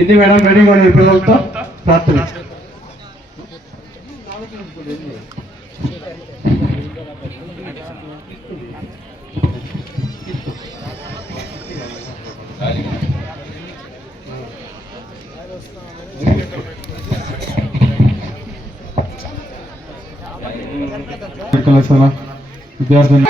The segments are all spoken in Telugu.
ఇది మేడం రెడీ ಮಾಡಿ పిల్లలతో ప్రార్థన కళాశాల Граждан...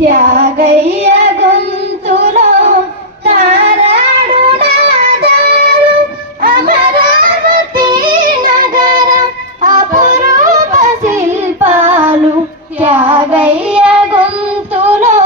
త్యాగయ్య గొంతులో తారాడు నాదారు అమరావతి నగర అపురూప శిల్పాలు. త్యాగయ్య గొంతులో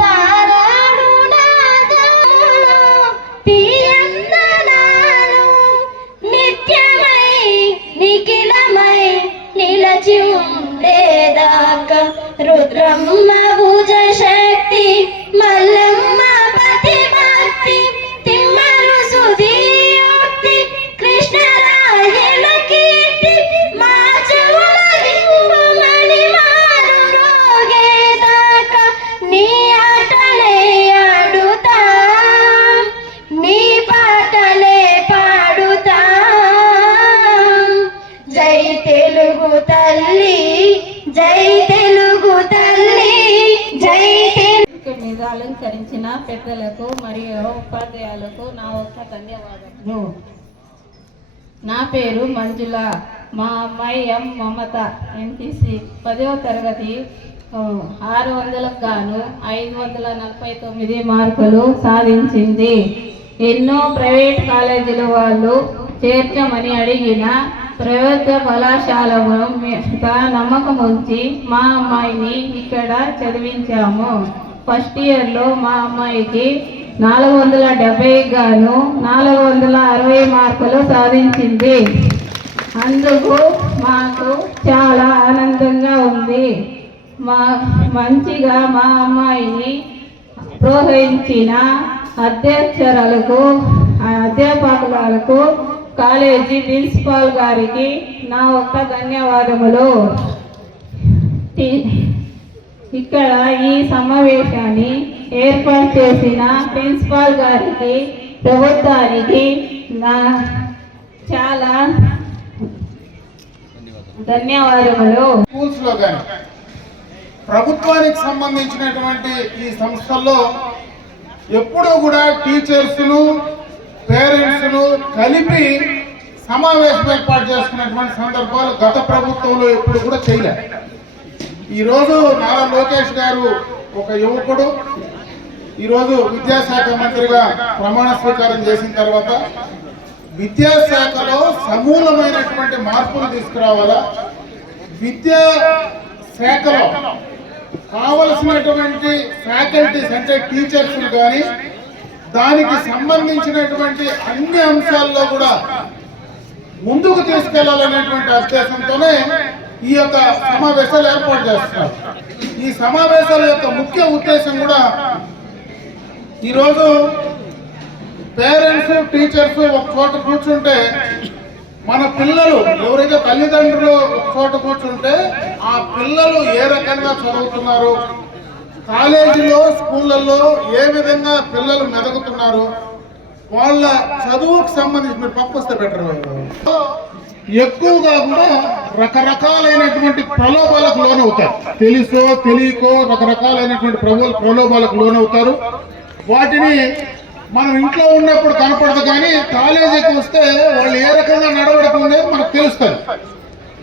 తారాడు నాదారు పియందనాలు నిత్యమై నిఖిలమై నిలచి ఉండేదాకా రుద్రమ్మ বুঝে সে ఉపాధ్యాయులకు నా ఒక్క ధన్యవాదాలు నా పేరు మంజుల. మా అమ్మాయి ఎం. మమత ఎన్టీసీ పదవ తరగతి. ఆరు వందలకు గాను ఐదు వందల నలభై తొమ్మిది మార్కులు సాధించింది. ఎన్నో ప్రైవేట్ కాలేజీల వాళ్ళు చేర్చమని అడిగిన ప్రభుత్వ కళాశాలను మీద నమ్మకం ఉంచి మా అమ్మాయిని ఇక్కడ చదివించాము. ఫస్ట్ ఇయర్లో మా అమ్మాయికి నాలుగు వందల డెబ్బై గాను నాలుగు వందల అరవై మార్కులు సాధించింది. అందుకు మాకు చాలా ఆనందంగా ఉంది. మా మంచిగా మా అమ్మాయిని ప్రోత్సహించిన అధ్యక్షురాలకు అధ్యాపకులకు కాలేజీ ప్రిన్సిపాల్ గారికి నా ఒక్క ధన్యవాదములు. ఇక్కడ ఈ సమావేశాన్ని ఏర్పాటు చేసిన ప్రిన్సిపాల్ గారికి ప్రభుత్వానికి నా చాలా ధన్యవాదములు. స్కూల్స్లో కానీ ప్రభుత్వానికి సంబంధించినటువంటి ఈ సంస్థల్లో ఎప్పుడూ కూడా టీచర్స్ పేరెంట్స్ను కలిపి సమావేశం ఏర్పాటు చేసుకున్నటువంటి సందర్భాలు గత ప్రభుత్వంలో ఎప్పుడు కూడా చేయలేదు ఈరోజు నారా లోకేష్ గారు ఒక యువకుడు ఈరోజు విద్యాశాఖ మంత్రిగా ప్రమాణ స్వీకారం చేసిన తర్వాత విద్యాశాఖలో సమూలమైనటువంటి మార్పులు తీసుకురావాలా? విద్యా శాఖలో కావలసినటువంటి ఫ్యాకల్టీస్ అంటే టీచర్స్ కానీ దానికి సంబంధించినటువంటి అన్ని అంశాల్లో కూడా ముందుకు తీసుకెళ్ళాలనేటువంటి ఉద్దేశంతోనే ఈ యొక్క సమావేశాలు ఏర్పాటు చేస్తున్నారు. ఈ సమావేశాల యొక్క ముఖ్య ఉద్దేశం కూడా ఈరోజు పేరెంట్స్ టీచర్స్ ఒక చోట కూర్చుంటే మన పిల్లలు ఎవరైతే తల్లిదండ్రులు ఒక చోట కూర్చుంటే ఆ పిల్లలు ఏ రకంగా చదువుతున్నారు? కాలేజీలో స్కూళ్ళల్లో ఏ విధంగా పిల్లలు మెదగుతున్నారు? వాళ్ళ చదువుకు సంబంధించి మీరు పక్క బెటర్ ఎక్కువగా కూడా రకరకాలైనటువంటి ప్రలోభాలకు లోనవుతారు. తెలుసో తెలియకో రకరకాలైనటువంటి ప్రబో- ప్రలోభాలకు లోనవుతారు. వాటిని మనం ఇంట్లో ఉన్నప్పుడు కనపడదు కానీ కాలేజీకి వస్తే వాళ్ళు ఏ రకంగా నడవడుతుందో మనకు తెలుస్తుంది.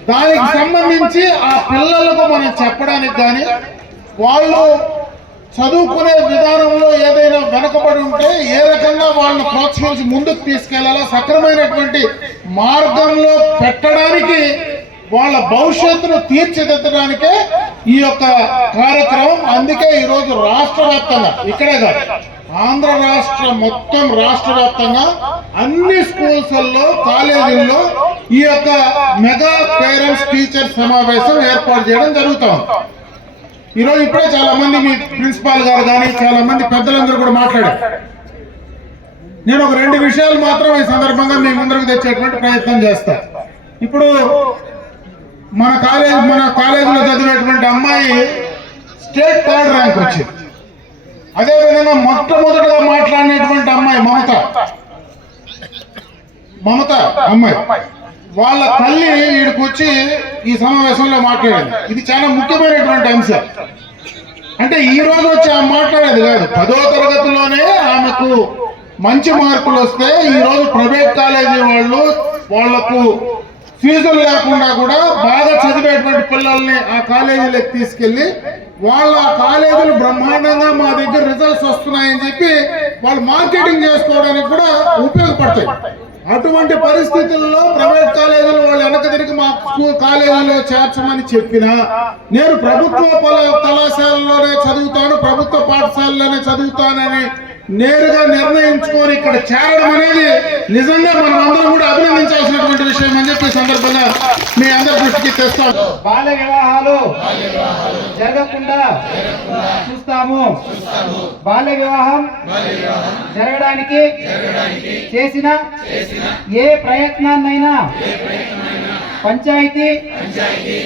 దానికి సంబంధించి ఆ పిల్లలకు మనం చెప్పడానికి కానీ వాళ్ళు చదువుకునే విధానంలో ఏదైనా వెనకబడి ఉంటే ఏ రకంగా వాళ్ళని ప్రోత్సహించి ముందుకు తీసుకెళ్ళాలో సక్రమైనటువంటి మార్గంలో పెట్టడానికి వాళ్ళ భవిష్యత్తును తీర్చిదిద్దడానికే ఈ యొక్క కార్యక్రమం అందుకే ఈరోజు రాష్ట్ర వ్యాప్తంగా ఇక్కడే కాదు ఆంధ్ర రాష్ట్ర మొత్తం రాష్ట్ర వ్యాప్తంగా అన్ని స్కూల్స్లో కాలేజీల్లో ఈ యొక్క మెగా పేరెంట్స్ టీచర్ సమావేశం ఏర్పాటు చేయడం జరుగుతాం ఈరోజు ఇప్పుడే చాలా మంది మీ ప్రిన్సిపాల్ గారు కానీ చాలా మంది పెద్దలందరూ కూడా మాట్లాడారు. నేను ఒక రెండు విషయాలు మాత్రం ఈ సందర్భంగా మీ ముందరకు తెచ్చేటువంటి ప్రయత్నం చేస్తాను ఇప్పుడు మన కాలేజ్ మన కాలేజీలో చదివేటువంటి అమ్మాయి స్టేట్ థర్డ్ ర్యాంక్ వచ్చింది. అదేవిధంగా మొట్టమొదటిగా మాట్లాడినటువంటి అమ్మాయి మమత. మమత అమ్మాయి. వాళ్ళ తల్లి వీడికి వచ్చి ఈ సమావేశంలో మాట్లాడింది. ఇది చాలా ముఖ్యమైనటువంటి అంశం. అంటే ఈ రోజు వచ్చి ఆమె మాట్లాడేది కాదు. పదో తరగతిలోనే ఆమెకు మంచి మార్కులు వస్తే ఈ రోజు ప్రైవేట్ కాలేజీ వాళ్ళు వాళ్ళకు ఫీజులు లేకుండా కూడా బాగా చదివేటువంటి పిల్లల్ని ఆ కాలేజీలకు తీసుకెళ్ళి వాళ్ళ కాలేజీలు బ్రహ్మాండంగా మా దగ్గర రిజల్ట్స్ వస్తున్నాయని చెప్పి వాళ్ళు మార్కెటింగ్ చేసుకోవడానికి కూడా ఉపయోగపడతాయి. అటువంటి పరిస్థితుల్లో ప్రైవేట్ కాలేజీలు వాళ్ళు వెనక తిరిగి మా స్కూల్ కాలేజీలో చేర్చమని చెప్పినా నేను ప్రభుత్వ పల- కళాశాలలోనే చదువుతాను ప్రభుత్వ పాఠశాలలోనే చదువుతానని నేరుగా నిర్ణయించుకొని ఇక్కడ చేరడం అనేది నిజంగా మనం అందరం కూడా అభినందించాల్సినటువంటి విషయం అని చెప్పి సందర్భంగా మీ అందరి దృష్టికి తెస్తాం. బాల్య వివాహాలు జరగకుండా చూస్తాము. బాల్య వివాహం జరగడానికి చేసిన ఏ ప్రయత్నాన్నైనా పంచాయతీ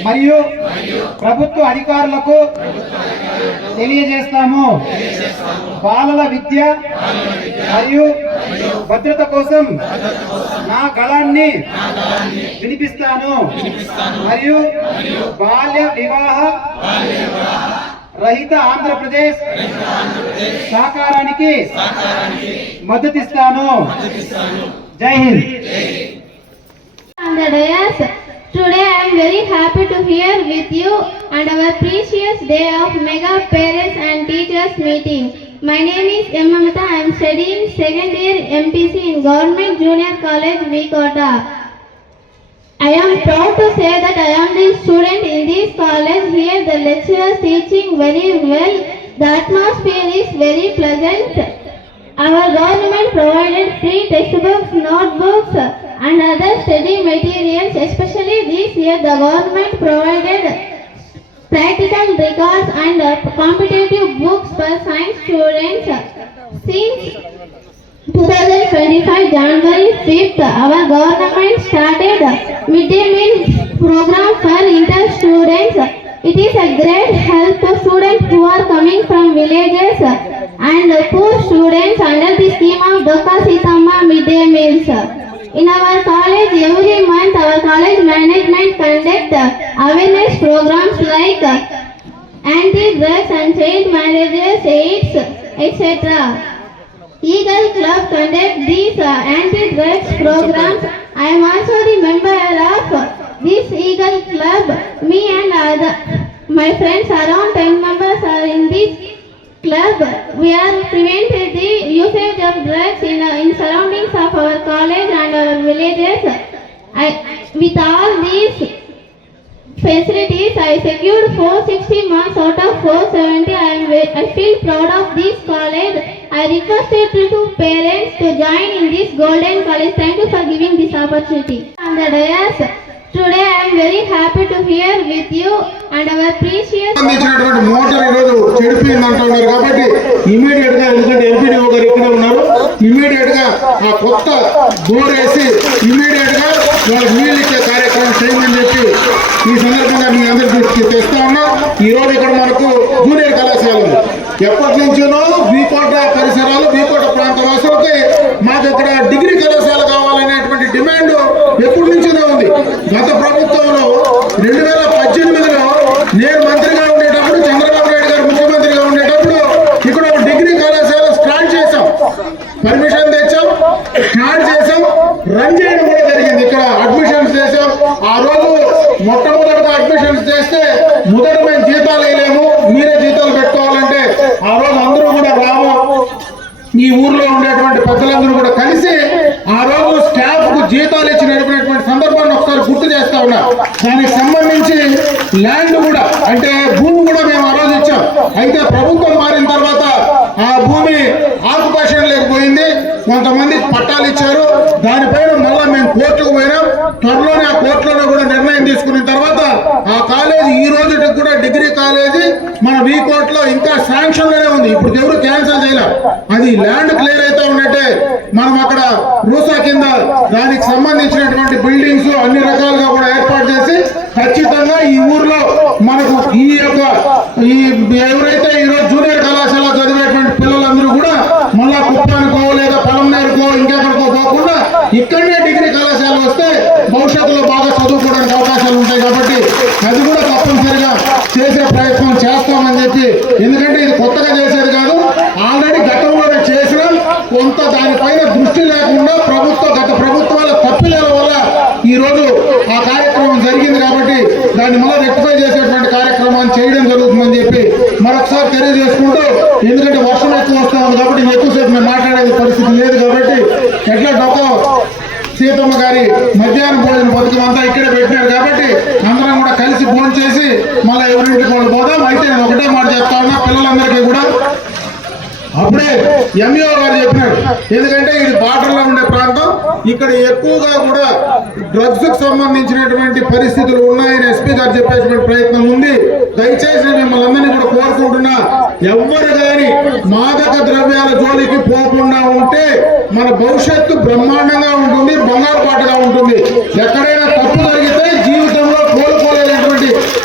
మరియు ప్రభుత్వ అధికారులకు తెలియజేస్తాము. బాలల విద్య మరియు భద్రత కోసం నా గళాన్ని వినిపిస్తాను. మరియు బాల్య వివాహ రహిత ఆంధ్రప్రదేశ్ సహకారానికి మద్దతిస్తాను. జై Hind. Today I am very happy to hear with you on our precious day of Mega Parents and Teachers meeting. My name is M. Mamata. I am studying second year MPC in Government Junior College, Vikota. I am proud to say that I am the student in this college. Here the lecturers teaching very well. The atmosphere is very pleasant. Our government provided free textbooks, notebooks and other study materials. Especially this year the government provided practical records and uh, competitive books for science students. Since 2025 January 5th, our government started midday meal program for inter students. It is a great help to students who are coming from villages and poor students under the scheme of Doka Sitama midday meals. In our college, every month our college management conduct awareness programs like anti-drugs and child marriages, AIDS, etc. Eagle Club conduct these uh, anti-drugs programs. I am also the member of this Eagle Club. Me and other, my friends around 10 members are in this club. We are prevented the usage of drugs in, uh, in surroundings of our college and. I, with all these facilities, I secured 460 marks out of 470. I, I feel proud of this college. I requested to parents to join in this golden college. Thank you for giving this opportunity. On the dais, today I am very happy to hear with you and our precious. సంబంధించినటువంటి మోటార్ ఈరోజు చెడిపోయింది అంటున్నారు కాబట్టి ఇమీడియట్గా ఎందుకంటే ఎంపీడీఓ గారు ఇక్కడే ఉన్నారు ఇమీడియట్గా ఆ కొత్త బోర్ వేసి ఇమీడియట్గా వాళ్ళకి నీళ్ళు ఇచ్చే కార్యక్రమం చేయమని చెప్పి ఈ సందర్భంగా మీ అందరికీ తెస్తా ఉన్నా ఈ రోజు ఇక్కడ మనకు జూనియర్ కళాశాల ఉంది ఎప్పటి నుంచోనో బీకోట పరిసరాలు బీకోట ప్రాంత వాసులకి మాకు ఇక్కడ డిగ్రీ కళాశాల కావాలనేటువంటి డిమాండ్ ఎప్పటి నుంచోనే ఉంది. గత ప్రభుత్వంలో రెండు వేల పద్దెనిమిదిలో నేను మంత్రిగా ఉండేటప్పుడు చంద్రబాబు నాయుడు గారు ముఖ్యమంత్రిగా ఉండేటప్పుడు ఇక్కడ ఒక డిగ్రీ కళాశాల స్టార్ట్ చేశాం. పర్మిషన్ తెచ్చాం స్టార్ట్ చేసాం రన్ చేయడం కూడా జరిగింది. ఇక్కడ అడ్మిషన్స్ చేసాం ఆ రోజు మొట్టమొదటిగా అడ్మిషన్స్ చేస్తే మొదటి మేము జీతాలు వేయలేము మీరే జీతాలు పెట్టుకోవాలంటే ఆ రోజు అందరూ కూడా రాము ఈ ఊర్లో ఉండేటువంటి పెద్దలందరూ కూడా కలిసి ఆ రోజు స్టాఫ్కు జీతాలు ఇచ్చి నడిపినటువంటి సందర్భాన్ని ఒకసారి గుర్తు చేస్తా ఉన్నా దానికి సంబంధించి ల్యాండ్ కూడా అంటే భూమి కూడా మేము ఆ రోజు ఇచ్చాం అయితే ప్రభుత్వం మారిన తర్వాత ఆ భూమి ఆకుపేషన్ లేకపోయింది కొంతమంది పట్టాలు ఇచ్చారు. దానిపైన మళ్ళా మేము కోర్టుకు పోయినాం. త్వరలోనే ఆ కోర్టులోనే కూడా నిర్ణయం తీసుకున్న తర్వాత ఆ కాలేజీ ఈ రోజుకి కూడా డిగ్రీ కాలేజీ మన వీ కోర్టులో ఇంకా శాంక్షన్లోనే ఉంది. ఇప్పుడు ఎవరు క్యాన్సిల్ చేయలేం. అది ల్యాండ్ క్లియర్ అయితే ఉన్నట్టే మనం అక్కడ రూసా కింద దానికి సంబంధించిన బిల్డింగ్స్ అన్ని రకాలుగా కూడా ఏర్పాటు చేసి ఖచ్చితంగా ఈ ఊర్లో మనకు ఈ యొక్క ఈ ఎవరైతే ఈ రోజు జూనియర్ కళాశాల చదివేటువంటి పిల్లలందరూ కూడా మళ్ళా కుప్పానికో లేదా పొలంనేరుకో ఇంకెక్కడికో పోకుండా ఇక్కడనే డిగ్రీ కళాశాల వస్తే భవిష్యత్తులో బాగా చదువుకోవడానికి అవకాశాలు ఉంటాయి కాబట్టి అది కూడా తప్పనిసరిగా చేసే ప్రయత్నం చేస్తామని చెప్పి ఎందుకంటే ఇది కొత్తగా చేసేది కాదు ఆల్రెడీ గతంలోనే చేసినాం కొంత దానిపైన దృష్టి లేకుండా ప్రభుత్వ గత ప్రభుత్వాల తప్పిదాల వల్ల ఈ రోజు ఆ కార్యక్రమం జరిగింది కాబట్టి దాన్ని మళ్ళీ రెక్టిఫై చేసేటువంటి కార్యక్రమాన్ని చేయడం జరుగుతుందని చెప్పి మరొకసారి తెలియజేసుకుంటూ ఎందుకంటే వర్షం ఎక్కువ వస్తా ఉంది కాబట్టి ఎక్కువసేపు మేము మాట్లాడే పరిస్థితి లేదు కాబట్టి ఎట్లా డొక్క సీతమ్మ గారి మధ్యాహ్న భోజన పథకం అంతా ఇక్కడే పెట్టినారు కాబట్టి అందరం కూడా కలిసి ఫోన్ చేసి మళ్ళీ ఎవరింటికి వాళ్ళు పోదాం అయితే నేను ఒకటే మాట చెప్తా ఉన్నా పిల్లలందరికీ కూడా. అప్పుడే ఎంఈఓ గారు చెప్పినారు. ఎందుకంటే ఇది బార్డర్లో ఉండే ప్రాంతం. ఇక్కడ ఎక్కువగా కూడా డ్రగ్స్కు సంబంధించినటువంటి పరిస్థితులు ఉన్నాయని ఎస్పీ గారు చెప్పేటువంటి ప్రయత్నం ఉంది. దయచేసి మిమ్మల్ని అందరినీ కూడా కోరుకుంటున్నా ఎవ్వరు గాని మాదక ద్రవ్యాల జోలికి పోకుండా ఉంటే మన భవిష్యత్తు బ్రహ్మాండంగా ఉంటుంది బంగారు పాటగా ఉంటుంది. ఎక్కడైనా తప్పు జరిగితే జీవితం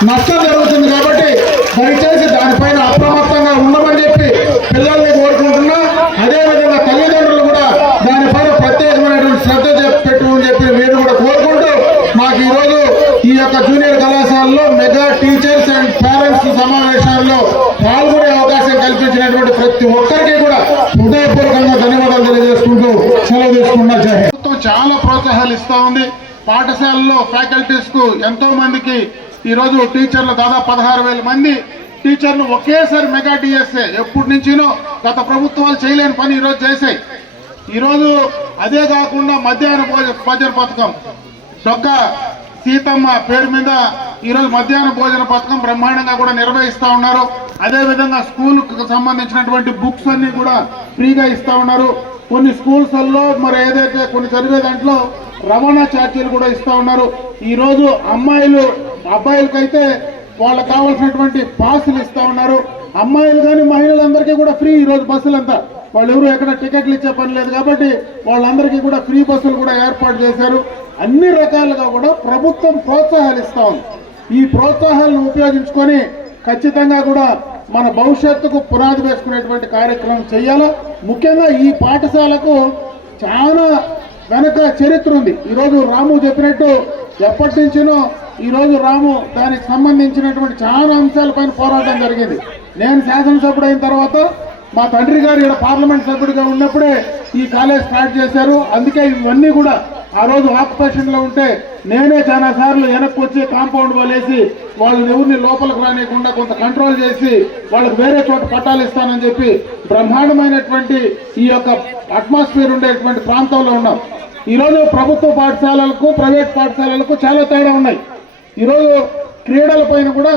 నష్టం జరుగుతుంది కాబట్టి దయచేసి దానిపైన అప్రమత్తంగా ఉండమని చెప్పి పిల్లల్ని కోరుకుంటున్నా. అదేవిధంగా తల్లిదండ్రులు కూడా దానిపైన ప్రత్యేకమైనటువంటి శ్రద్ధ చెప్- అని చెప్పి మీరు కూడా కోరుకుంటూ మాకు ఈరోజు ఈ యొక్క జూనియర్ కళాశాలలో మెగా టీచర్స్ అండ్ పేరెంట్స్ సమావేశాల్లో పాల్గొనే అవకాశం కల్పించినటువంటి ప్రతి ఒక్కరికి కూడా హృదయపూర్వకంగా ధన్యవాదాలు తెలియజేసుకుంటూ సెలవు తీసుకున్నా. జై ప్రభుత్వం చాలా ప్రోత్సాహాలు ఇస్తా ఉంది. పాఠశాలలో ఫ్యాకల్టీస్కు ఎంతో మందికి ఈరోజు టీచర్లు దాదాపు పదహారు వేల మంది. టీచర్లు ఒకేసారి మెగా డిఎస్ఏ. ఎప్పటి నుంచినో గత ప్రభుత్వాలు చేయలేని పని ఈరోజు చేశాయి. ఈరోజు అదే కాకుండా మధ్యాహ్న భోజన భోజన పథకం. డొక్క సీతమ్మ పేరు మీద ఈరోజు మధ్యాహ్న భోజన పథకం బ్రహ్మాండంగా కూడా నిర్వహిస్తా ఉన్నారు. అదేవిధంగా స్కూల్కి సంబంధించినటువంటి బుక్స్ అన్ని కూడా ఫ్రీగా ఇస్తూ ఉన్నారు. కొన్ని స్కూల్స్లో మరి ఏదైతే కొన్ని చదివే దాంట్లో రవాణా ఛార్జీలు కూడా ఇస్తూ ఉన్నారు. ఈరోజు అమ్మాయిలు అబ్బాయిలకైతే వాళ్ళకి కావాల్సినటువంటి పాసులు ఇస్తూ ఉన్నారు. అమ్మాయిలు కానీ మహిళలందరికీ కూడా ఫ్రీ ఈరోజు బస్సులంతా. వాళ్ళు ఎవరు ఎక్కడ టికెట్లు ఇచ్చే పని లేదు కాబట్టి వాళ్ళందరికీ కూడా ఫ్రీ బస్సులు కూడా ఏర్పాటు చేశారు. అన్ని రకాలుగా కూడా ప్రభుత్వం ప్రోత్సాహాలు ఇస్తూ ఉంది. ఈ ప్రోత్సాహాలను ఉపయోగించుకొని ఖచ్చితంగా కూడా మన భవిష్యత్తుకు పునాది వేసుకునేటువంటి కార్యక్రమం చేయాలా? ముఖ్యంగా ఈ పాఠశాలకు చాలా వెనక చరిత్ర ఉంది. ఈరోజు రాము చెప్పినట్టు ఎప్పటి నుంచినో ఈరోజు రాము దానికి సంబంధించినటువంటి చాలా అంశాలపైన పోరాటం జరిగింది. నేను శాసనసభ్యుడు అయిన తర్వాత మా తండ్రి గారు ఇక్కడ పార్లమెంట్ సభ్యుడిగా ఉన్నప్పుడే ఈ కాలేజ్ స్టార్ట్ చేశారు. అందుకే ఇవన్నీ కూడా ఆ రోజు ఆక్యుపేషన్లో ఉంటే నేనే చాలా సార్లు వెనక్కి వచ్చి కాంపౌండ్ వలేసి వాళ్ళని ఎవరిని లోపలికి రానియకుండా కొంత కంట్రోల్ చేసి వాళ్ళకి వేరే చోట పట్టాలు ఇస్తానని చెప్పి బ్రహ్మాండమైనటువంటి ఈ యొక్క అట్మాస్ఫియర్ ఉండేటువంటి ప్రాంతంలో ఉన్నాం. ఈరోజు ప్రభుత్వ పాఠశాలలకు ప్రైవేట్ పాఠశాలలకు చాలా తేడా ఉన్నాయి. ఈరోజు క్రీడల పైన కూడా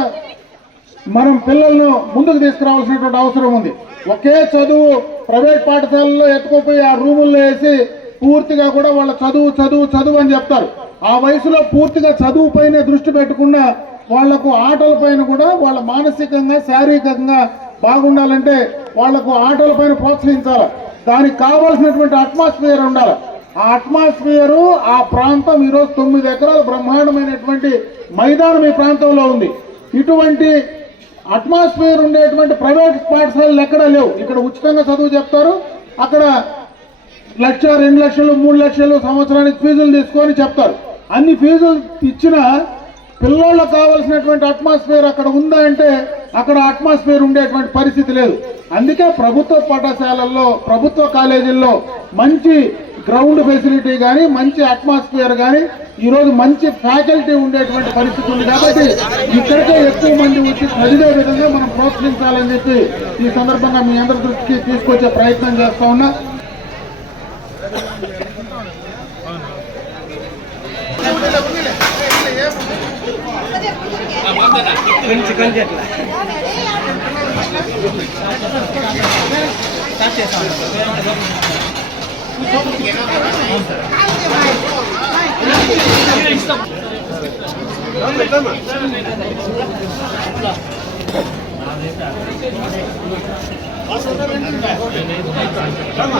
మనం పిల్లలను ముందుకు తీసుకురావాల్సినటువంటి అవసరం ఉంది. ఒకే చదువు ప్రైవేట్ పాఠశాలలో ఎత్తుకుపోయి ఆ రూముల్లో వేసి పూర్తిగా కూడా వాళ్ళ చదువు చదువు చదువు అని చెప్తారు. ఆ వయసులో పూర్తిగా చదువుపైనే దృష్టి పెట్టకుండా వాళ్ళకు ఆటలపైన కూడా వాళ్ళ మానసికంగా శారీరకంగా బాగుండాలంటే వాళ్ళకు ఆటల పైన ప్రోత్సహించాలి. దానికి కావాల్సినటువంటి అట్మాస్ఫియర్ ఉండాలి. ఆ అట్మాస్ఫియర్ ఆ ప్రాంతం ఈరోజు తొమ్మిది ఎకరాల బ్రహ్మాండమైనటువంటి మైదానం ఈ ప్రాంతంలో ఉంది. ఇటువంటి అట్మాస్ఫియర్ ఉండేటువంటి ప్రైవేట్ పాఠశాలలు ఎక్కడా లేవు. ఇక్కడ ఉచితంగా చదువు చెప్తారు. అక్కడ లక్ష రెండు లక్షలు మూడు లక్షలు సంవత్సరానికి ఫీజులు తీసుకొని చెప్తారు. అన్ని ఫీజులు ఇచ్చిన పిల్లోళ్ళకు కావాల్సినటువంటి అట్మాస్ఫియర్ అక్కడ ఉందా అంటే అక్కడ అట్మాస్ఫియర్ ఉండేటువంటి పరిస్థితి లేదు. అందుకే ప్రభుత్వ పాఠశాలల్లో ప్రభుత్వ కాలేజీల్లో మంచి గ్రౌండ్ ఫెసిలిటీ కానీ మంచి అట్మాస్ఫియర్ కానీ ఈరోజు మంచి ఫ్యాకల్టీ ఉండేటువంటి పరిస్థితి ఉంది కాబట్టి ఇక్కడికే ఎక్కువ మంది వచ్చి చదివే విధంగా మనం ప్రోత్సహించాలని చెప్పి ఈ సందర్భంగా మీ అందరి దృష్టికి తీసుకొచ్చే ప్రయత్నం చేస్తా ఉన్నా. కొంచెం కొంచెం అట్లా స్టార్ట్ చేస్తాం రామా రామా